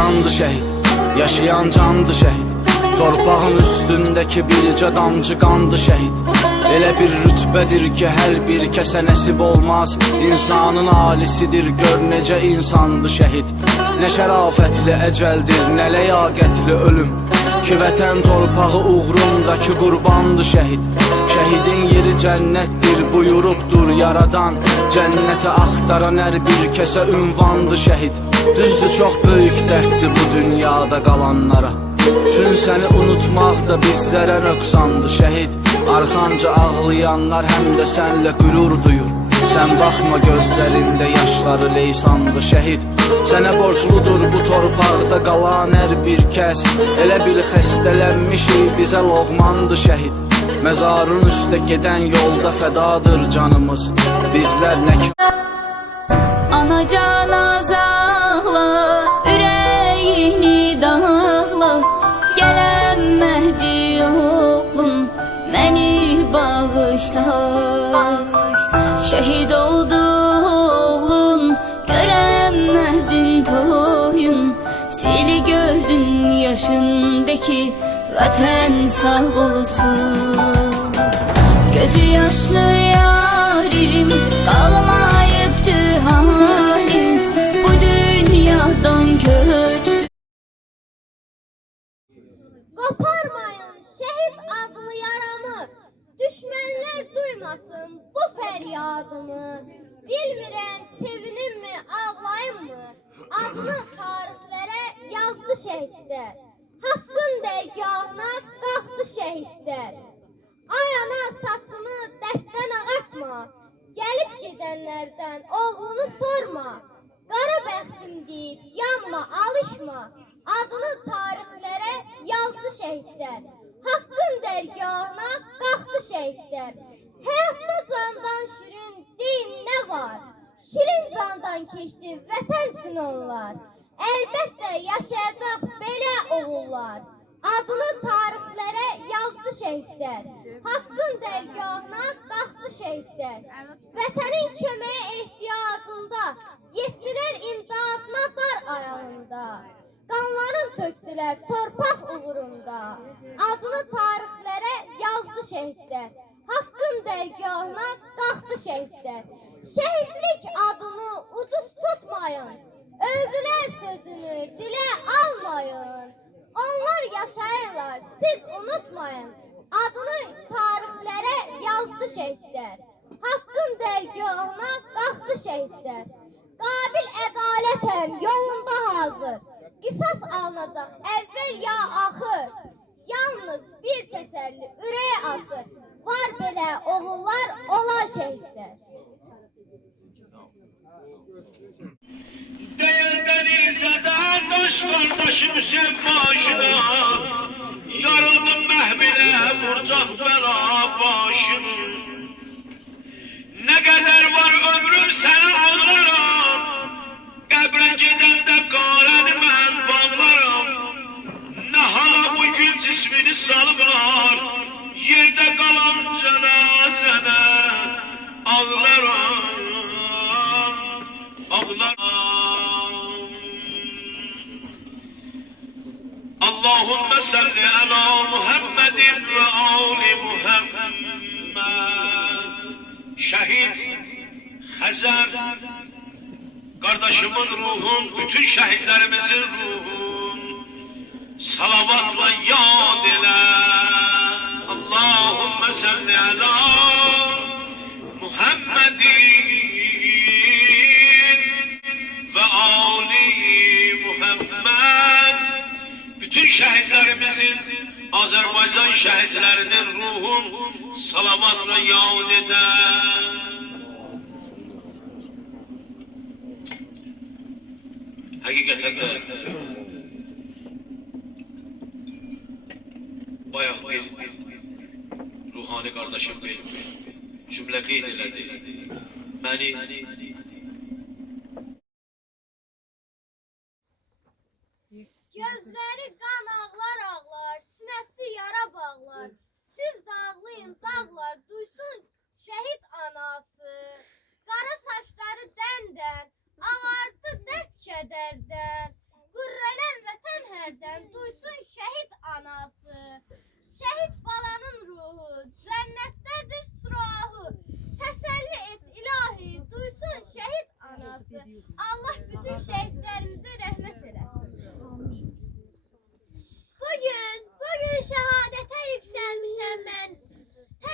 Candı şəhid, yaşayan candı şəhid. Torpağın üstündəki bircə damcı qandı şəhid. Elə bir rütbədir ki, hər bir kəsə nəsib olmaz. İnsanın alisidir, gör necə insandı şəhid. Nə şərafətli əcəldir, nə ləyaqətli ölüm. Ki vətən torpağı uğrundakı qurbandı şəhid. Şəhidin yeri cənnətdir, buyurubdur yaradan. Cənnəti axtaran hər bir kəsə ünvandı şəhid. Düzdür çox böyük dərddir bu dünyada qalanlara. Çün səni unutmaq da bizlərə nöqsandı şəhid. Arxanca ağlayanlar həm də sənlə qürur duyur. Sən baxma gözlərində yaşları leysandı şəhid. Sənə borcludur bu torpaqda qalan hər bir kəs. Elə bil xəstələnmişik bizə loğmandı şəhid. Məzarın üstə gedən yolda fədadır canımız. Bizlər nə Anacan azahla, Sil gözün yaşındaki vətən sağ olsun. Gözü yaşlı yarim kalmayıptı halim. Bu dünyadan köçtü Koparmayın şehit adlı yaramı. Düşmanlar duymasın bu feryadımı Bilmirəm sevinim mi ağlayım mı? Adını tarixlərə yazdı şehitler. Hakkın dərgahına qalxdı şehitler. Ay ana saçını dərddən ağartma. Gəlib gedənlərdən oğlunu sorma. Qara bəxtim deyib yanma alışma. Adını tarixlərə yazdı şəhidlər Haqqın dərgahına qalxdı şəhidlər Həyatda candan şirin var. Şirin candan keçdi vətən üçün onlar. Əlbəttə yaşayacaq belə oğullar. Adını tarixlərə yazdı şəhidlər Haqqın dərgahına qalxdı şəhidlər Vətənin köməyə ehtiyacında Yetdilər imdadına dar ayağında. Qanların tökdülər torpaq uğrunda. Adını tarixlərə yazdı şəhidlər Haqqın dərgahına qalxdı şəhidlər Şəhidlik adını ucuz tutmayın Öldülər sözünü dilə almayın Onlar yaşayırlar, siz unutmayın. Adını tarixlərə yazdı şəhidlər. Haqqın dərgahına qalxdı şəhidlər. Qabil ədalətəm yolunda hazır. Qisas alınacaq əvvəl ya axır. Yalnız bir təsəlli ürəyə atır. Var belə oğullar ola şəhidlər. Denizeden taş kardeşim sen başına. Yarıldım mehbine vuracak bela başını Ne kadar var ömrüm seni ağlarım Qəbrə gedəndə qarəni mən bağlarım Nə hala bu gün cismini salıblar. Yerdə qalan cənazənə Ağlarım Ağlarım Salli ala Muhammedin ve ali Muhammed Şehit Hazar Kardeşimin ruhun, bütün şehitlerimizin ruhun. Salavatla yad ile Allahümme salli ala şehitlerinin ruhun salavatla yahut eder. Hakikaten de bayağı bir ruhani kardeşim bir cümle qeyd elədi. Məni Gözlə iğnesi yara bağlar. Siz de ağlayın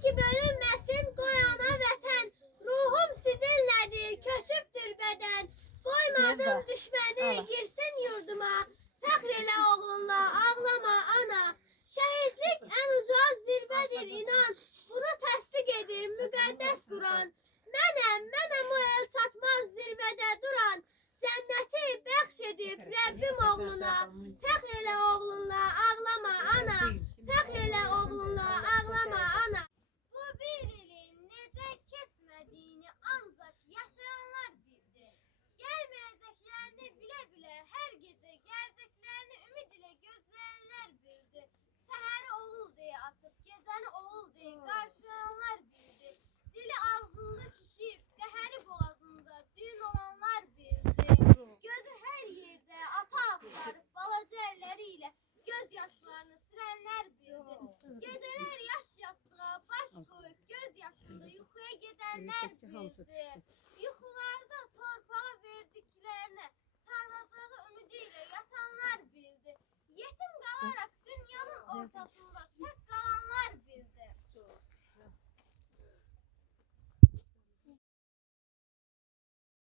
sonraki bölüm 嗯。